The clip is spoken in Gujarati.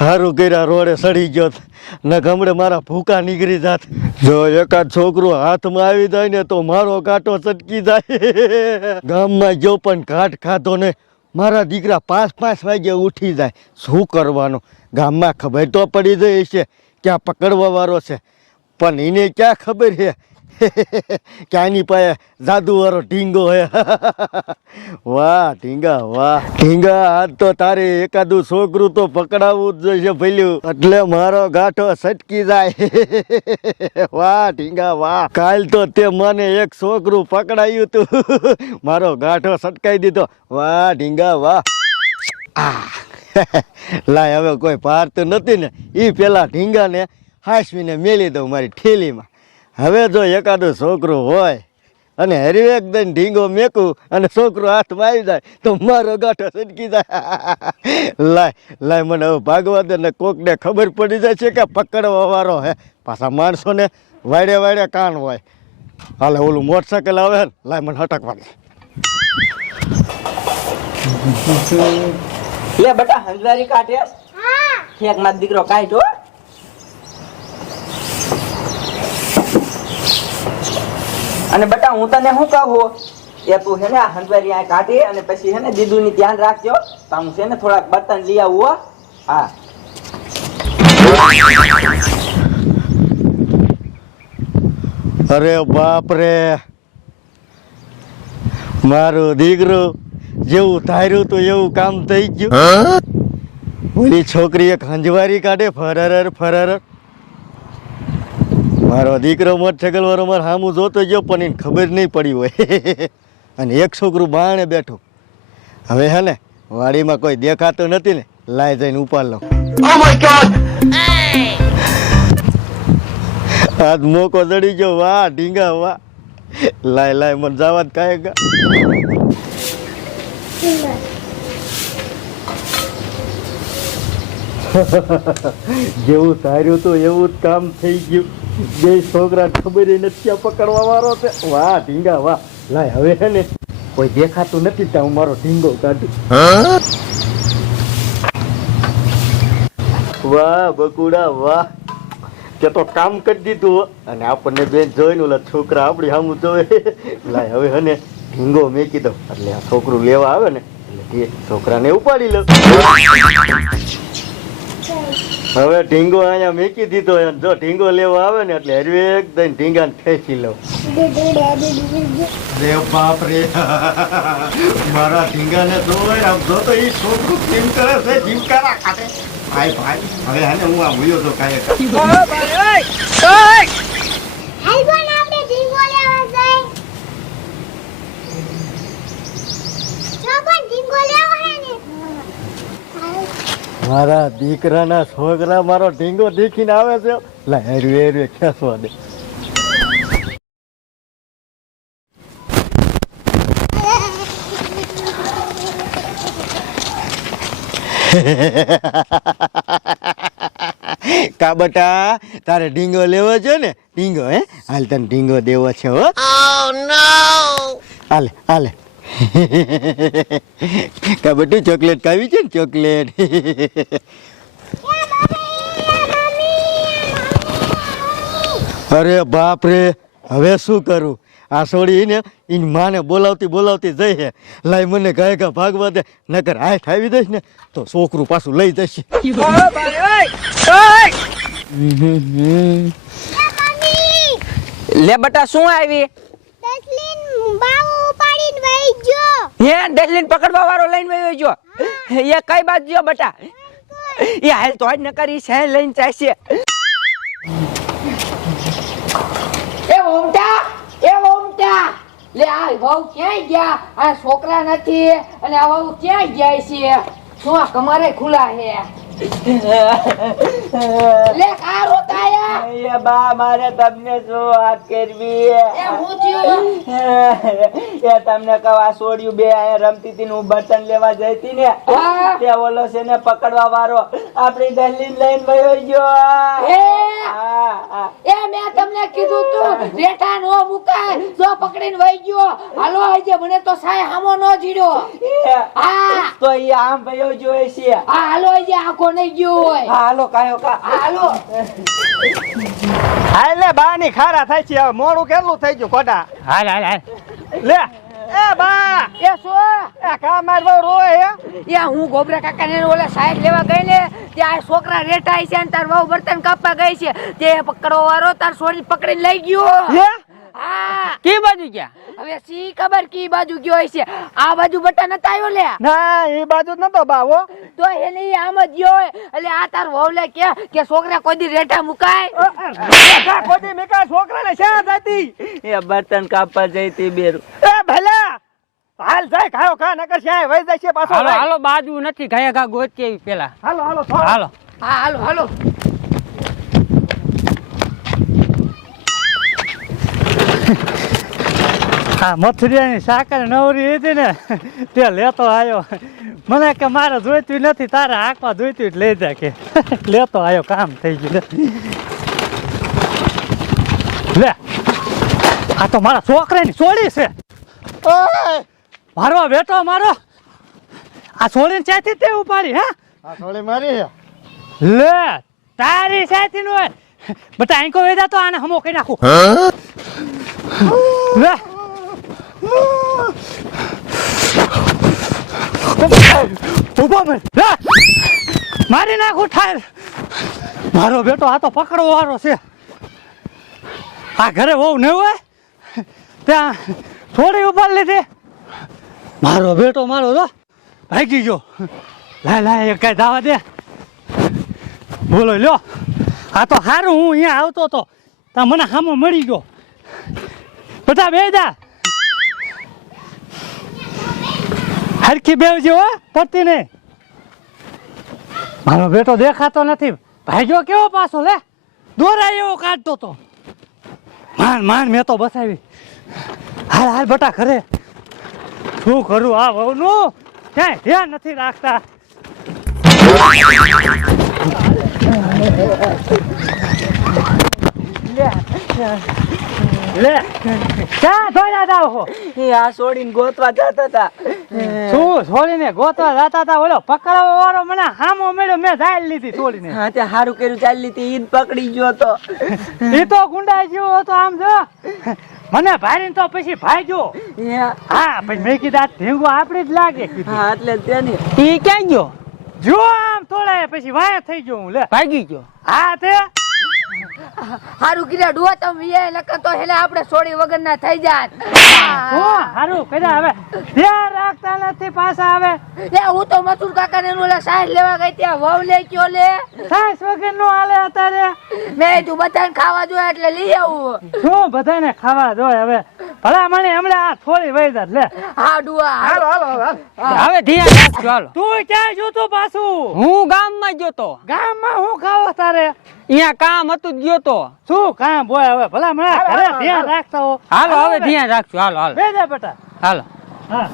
હારું કર્યા રોડે સડી ગયો ને ગમડે મારા ભૂકા નીકળી જાત. જો એકાદ છોકરો હાથમાં આવી જાય ને તો મારો કાંટો ચટકી જાય. ગામમાં જો પણ ઘાટ ખાધો ને. મારા દીકરા પાંચ પાંચ વાગે ઉઠી જાય. શું કરવાનું? ગામમાં ખબર તો પડી જાય છે. ક્યાં પકડવા વાળો છે? પણ એને ક્યાં ખબર છે? કે આની પાસે જાદુવાળો ઢીંગો હે. વાહ ઢીંગા વાહ. ઢીંગા આજ તો તારે એકાદું છોકરું તો પકડાવવું જ જોઈશે ભલ્યું. એટલે મારો ગાંઠો સટકી જાય. વાહ ઢીંગા વાહ. કાલ તો તે મને એક છોકરું પકડાયું તું. મારો ગાંઠો સટકાઈ દીધો. વાહ ઢીંગા વાહ. આ લાય, હવે કોઈ પારતું નથી ને. એ પેલા ઢીંગાને હાસવીને મેલી દઉં મારી ઠેલીમાં. હવે જો એકાદો છોકરો હોય અને હરિવેક દઈને ઢીંગો મેકું અને છોકરો હાથમાં આવી જાય તો મારો ગાંઠો સટકી જાય. લાય લાય મને હવે ભાગવા દે ને કોકને ખબર પડી જાય છે કે પકડવા વાળો હે. પાછા માણસોને વાડે વાડે કાન હોય. હાલે ઓલું મોટરસાઇકલ આવે ને લાય મને હટકવા દે. લે બેટા હંજવારી કાઢે? ઠેકમાં દીકરો કાઢ અને બેટા હું તને શું કહું? એ તું છે ને આ હંજવારી આ કાઢી અને પછી છે ને દીદુ ની ધ્યાન રાખજો. તો હું છે ને થોડાક બર્તન લઈ આવું હા. અરે બાપ રે. મારું દીકરું જેવું ધાર્યું તો એવું કામ થઈ ગયું. ઓલી છોકરી એક હંજવારી કાઢે ફરર ફરર મારો દીકરો મોટરસાઇકલ વાળો મારે સામું જોતો ગયો પણ એને ખબર નહીં પડી હોય. અને એક છોકરું બાણે બેઠું. હવે હે ને વાડીમાં કોઈ દેખાતું નથી ને લાય જઈને ઉપાડ લઉં. આજ મોકો ચડી ગયો વાહ ઢીંગા વાહ. લાય લાય મને જવા જ કાંઈ ગા જેવું સાર્યું હતું એવું જ કામ થઈ ગયું. બે છોકરા ખબર નથી આ પકડવા વાળો છે. વાહ, ઢીંગા, વાહ. લાય, હવે હે ને, કોઈ દેખાતું નથી ત્યાં હું મારો ઢીંગો કાઢું. વાહ, બકુડા, વાહ. કે તો કામ કરી દીધું અને આપણને બેન જોઈને ઓલા છોકરા આપણી સામું જોવે. લાય, હવે હને ઢીંગો મેકી દઉં. એટલે આ છોકરું લેવા આવે ને, એટલે છોકરાને ઉપાડી લો હવે ઢીંગો અહીંયા મેકી દીધો એમ જો ઢીંગો લેવા આવે ને એટલે હરવેક દઈને ઢીંગા ઠેસી લઉં. રે બાપ રે. મારા ઢીંગાને જોવે આમ જો તો એ છોકરું કેમ કરે છે જીવકારા ખાતે. ભાઈ ભાઈ હવે હાને હું આ ભૂલ્યો તો કાંઈ આઈફોન આપણે ઢીંગો લેવા જાય જો પણ ઢીંગો લેવો હે ને મારા દીકરાના છોકરા મારો ઢીંગો દેખીને આવે છે. લા હેરવે હેરવે ખેંચવા દે કા બટા તારે ઢીંગો લેવો છે ને? ઢીંગો હે? હાલ તને ઢીંગો દેવો છે હો. હાલે હાલે. કા બધું ચોકલેટ ખાવી છે ને ચોકલેટ? અરે બાપ રે હવે શું કરું? આ છોડીને એની માને બોલાવતી બોલાવતી જઈ હે. લાઈ મને કહે કે ભાગવા દે નકર આ ખાવી દઈશ ને તો છોકરું પાછું લઈ જશે. લે બટા શું આવી? ઉપાડીને વહી ગયો. હે ડેસલીન પકડવા વાળો લઈને જો એ કઈ બાજુ જો બટા? એ હાલ તો જ ન કરી છે લઈને ચાલશે એ ઓમટા એ ઓમટા લે આ વહુ ક્યાંય ગયા? આ છોકરા નથી અને આ વહુ ક્યાંય ગયા છે? શું આ કમારે ખુલા હે લે કા બા મારે તમને શું વાત કરવી એ તમને કવા છોડ્યું બે અહીંયા રમતી હતી ને હું બટન લેવા જઈતી ને ત્યાં તે ઓલો છે ને પકડવા વાળો. આપણી દલીલ લઈને વયો ગયો. એ મેં તમને કીધું તું રેઠા નો મુકાય જો પકડીને વહી ગયો હાલો આજે મને તો સાય હામો નો જીડ્યો. હા. તો ઈ આમ ભયો જોય છે હા હાલો આજે આખો નઈ ગયો હોય. હા હાલો કાયો કા. હા, હાલો. હાલે બાની ખારા થાય છે મોડું કેટલું થઈ ગયું કોડા હાલ હાલ હાલ. લે. એ બા એ શું? એ કા માર બહુ હે? યા હું ગોબરા કાકા ને ઓલા સાહેબ લેવા ગઈ ને ત્યાં છોકરા રેટાય છે અને તાર વહુ બર્તન કાપવા ગઈ છે. તે પકડો વાળો તાર છોડી પકડીને લઈ ગયો. હે? હા. કે બાજુ ગયા? હવે સી ખબર કી બાજુ ગયો હશે? આ બાજુ બટા નતા આવ્યો લે? ના એ બાજુ નતો બા હો. તો એને આમ જ ગયો હોય. એટલે આ તાર વહુ લે કે કે છોકરા કોઈ દી રેટા મુકાય? કા ખોટી મેકા છોકરાને શા જાતી એ બર્તન કાપવા જઈતી બેરું. એ ભલા હાલ જાય ખાયો ખા નકર છે વઈ જાય છે પાછો હાલો હાલો બાજુ નથી ગયા ઘા ગોતી આવી પેલા. હાલો હાલો થોડો. હાલો. હા હાલો હાલો. આ મથુરિયાની સાકર નવરી હતી ને તે લેતો આવ્યો મને કે મારે જોઈતું નથી તારે આંખમાં જોઈતું જ લઈ જાય કે. લેતો આવ્યો કામ થઈ ગયું. લે. લે આ તો મારા છોકરાની છોડી છે. ઓય! મારો બેટો મારો. આ છોડીને ચાથી તે ઉપાડી હે? આ થોડી મારી લે તારી સાથી નો બટા આંકો વેદા તો આને હમો કરી નાખું. લે. ઊભો મે લે. મારી નાખું ઠાર. મારો બેટો આ તો પકડવો વાળો છે. આ ઘરે બહુ ન હોય ત્યાં થોડી ઉપાડ લીધી. મારો બેટો મારો તો ભાગી ગયો. લાય લાય કઈ દાવા દે. બોલો, લ્યો. આ તો સારું હું અહીંયા આવતો તો. ત્યાં મને સામો મળી ગયો. બધા બે દા હરખી બેવજો હો પડતી નહીં મારો બેટો દેખાતો નથી. ભાગ્યો કેવો પાછો, લે. દોરાય એવો કાઢતો તો. માન માન, મેં તો બસાવી. હાલ હાલ, બટા ઘરે. શું કરું? આ વહુનું ક્યાંય ધ્યાન નથી રાખતા. લે, ક્યાં ધોયા છો એ આ છોડીને ગોતવા જતા હતા શું છોડીને ગોતવા જતા હતા ઓલો પકડવા વાળો મને હામો મળ્યો મેં જાયલ લીધી છોડીને. હા તે હારું કર્યું ચાલી તી ઈદ પકડી ગયો તો. એ તો ગુંડા જેવો હતો આમ જો. મને ભારીને તો પછી ભાગ્યો. એ હા પછી મેં કીધું આ ઢીંગો આપણી જ લાગે હા એટલે તેની ઈ ક્યાં ગયો? જો આમ થોડા પછી વાયા થઈ ગયો હું લે. ભાગી ગયો. હા તે હારું કર્યા ડુઓ તમે વિયા નકર તો હેલે આપણે છોડી વગર ના થઈ જાત. હો હારું કર્યા હવે. ધ્યાન રાખતા નથી પાછા આવે એ હું તો મથુર કાકા ને ઓલા સાહેબ લેવા ગઈ ત્યાં વહુ લે કયો લે. સાસ વગર નો હાલે અત્યારે. મેં તું બધાને ખાવા જોઈએ એટલે લઈ આવું. શું બધાને ખાવા જોઈએ હવે. ભલા મને હમણાં આ થોડી વહી જાત લે. હા હાલો હાલો હાલો હવે ધ્યાન રાખજો હાલો. તું ક્યાં જોતો પાછું? હું ગામમાં ગયો તો. ગામમાં હું ખાવો તારે? અહીંયા કામ હતું જ ગયો તો. શું કામ બોય હવે? ભલા મને હાલો, ઘરે ધ્યાન હાલો. રાખતા હો. હાલો હવે ધ્યાન રાખજો હાલો હાલો. બેજા બેટા. હાલો. હા.